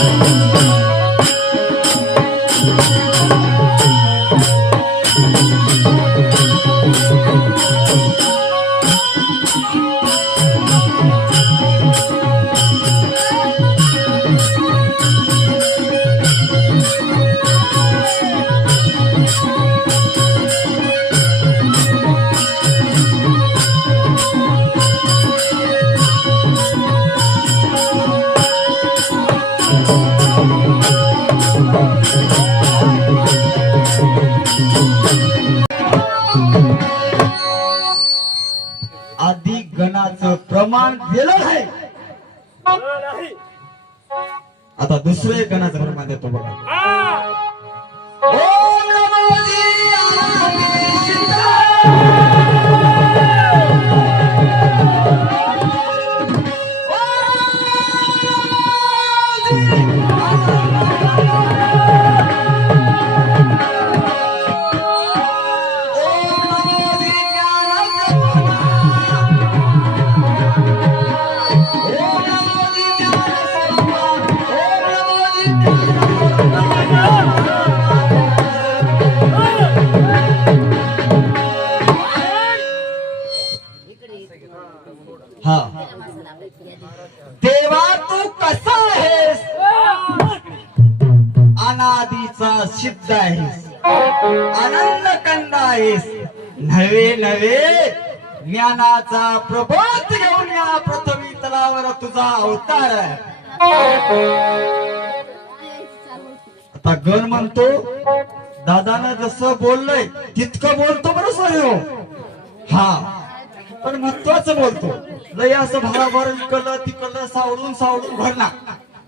boom, boom, boom. गणाचं प्रमाण दिलं आहे आता दुसरे गणाचं प्रमाण देतो बघा. सा सिद्ध आहेस. आनंद कंद आहेस. नवे नवे ज्ञानाचा प्रबोध घेऊन या पृथ्वी तलावर तुझा अवतार आहे. आता गण म्हणतो दादानं जसं बोललंय तितकं बोलतो बरं सोयो हा. पण महत्वाचं बोलतो. लय असं भराभर इकडलं तिकडलं सावडून सावडून भरणार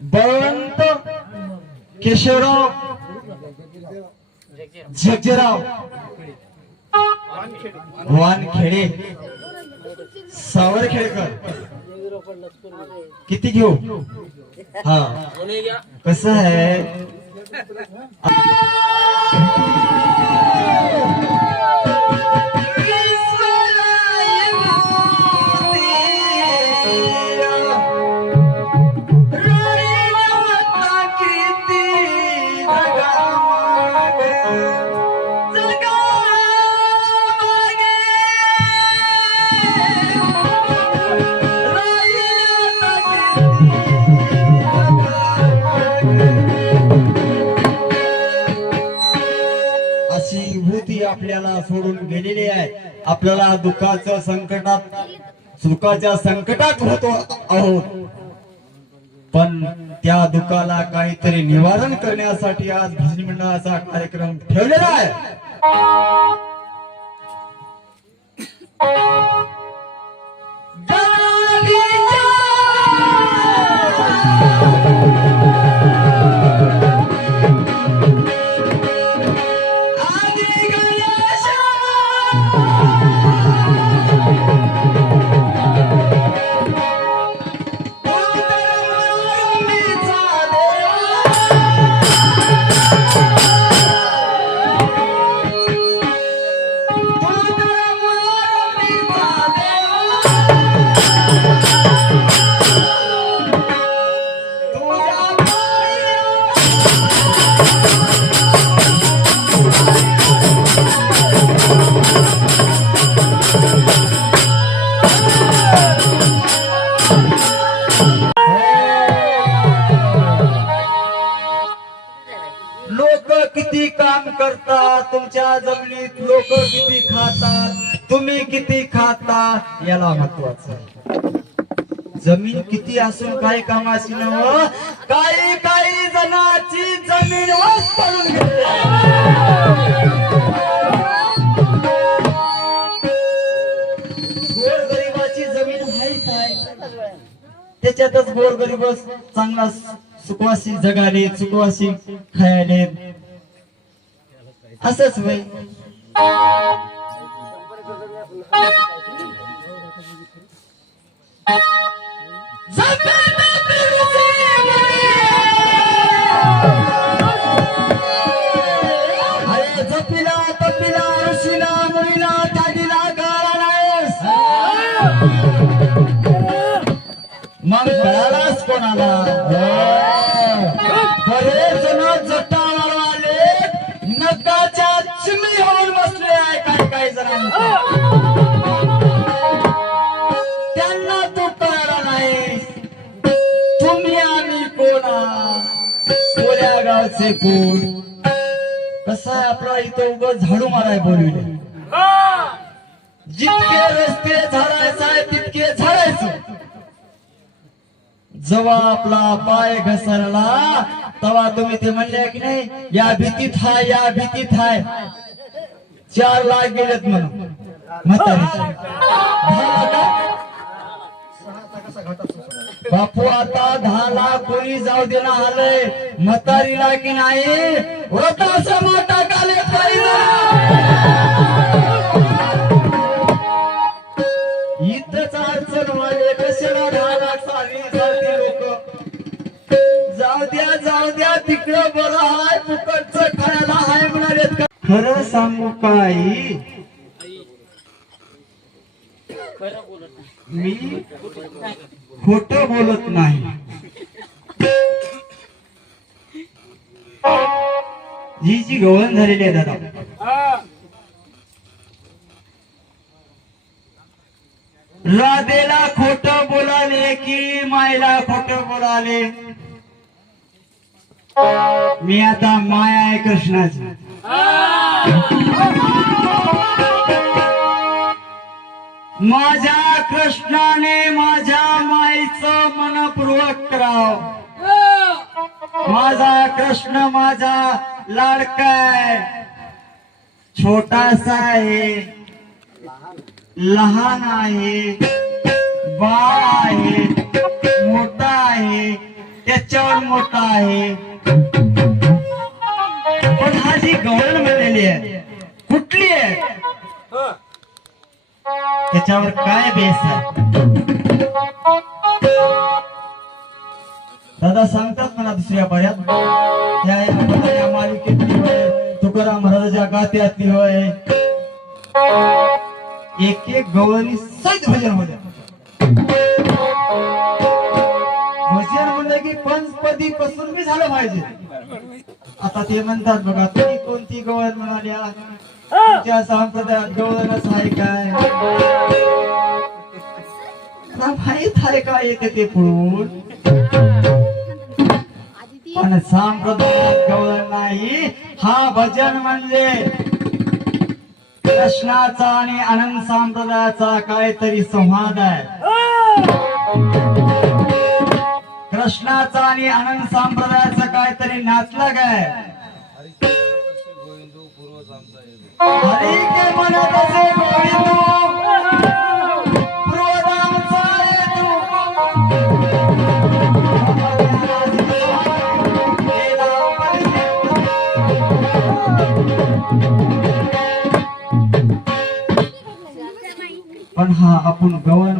बळवंत केशवराव जगजराव वानखेडे. सावरखेडकर. किती घेऊ? हा. कसं आहे? आपल्याला सोडून गेलेली आहे आपल्याला दुःखाच्या संकटात सुखाच्या संकटात होतो आहोत. पण त्या दुःखाला काहीतरी निवारण करण्यासाठी आज भजनी मंडळाचा कार्यक्रम ठेवलेला आहे. करतात तुमच्या जमिनीत लोक किती खातात तुम्ही किती खाता याला महत्वाचं जमीन किती असून काही कामाची नव? काही काही जणांची जमीन वास पडून गोरगरीबाची जमीन माहीत आहे. त्याच्यातच गोरगरीब चांगला सुखवासी जगाने सुखवासी खायले असंच वय मग कळालाच कोणाला? कोल्या गावचे कोण? कसा आपला इथं उगं झाडू माराय बोलविले? जितके रस्ते झाडायचा आहे तितके झाडायचं. जेव्हा आपला पाय घसरला तेव्हा तुम्ही ते म्हणले की नाही या भीतीत हाय या भीतीत हाय. चार लाख गेलेत म्हणून. म्हातारीचे. बापू आता दहा लाख कोणी जाऊ देणं आलंय. म्हातारीला की नाही? होता मोठा काले इथंच अडचण व्हायले कशाला दहा लाख साली लोक? जाऊ द्या जाऊ द्या तिकडं बरं हाय खायला हाय म्हणाले. खरं सांगू मी खोट बोलत नाही. जी जी गवळण झालेली आहे दादा. राधेला खोट बोलाले की मायला खोट बोलाले? मी आता माया आहे कृष्णाची. माझ्या कृष्णाने माझ्या माईचं मनपूर्वक कराव. माझा कृष्ण माझा लाडका आहे. छोटासा आहे. लहान आहे. बाळ आहे. मोठा आहे. त्याच्यावर मोठा आहे. पण हा जी गवळण म्हणलेली आहे कुठली आहे त्याच्यावर काय बेस दादा सांगतात मला दुसऱ्या पर्यात त्या या- मालिकेतली होय तुकाराम महाराजाच्या गात्यातली होय. एक एक गवळणी सहित भजन होत्या. भजन म्हणलं की पंचपदी पासून मी झालं पाहिजे. आता ते म्हणतात बघा तुम्ही कोणती गवळ म्हणाल्या? तुमच्या संप्रदायात गवळणच आहे काय? माहीत आहे काय येते ते पुढून? पण संप्रदायात गवळण नाही हा भजन म्हणजे कृष्णाचा आणि आनंद संप्रदायाचा काहीतरी संवाद आहे. कृष्णाचा आणि आनंद संप्रदायाचा काहीतरी नाचला काय पण हा आपण गवळ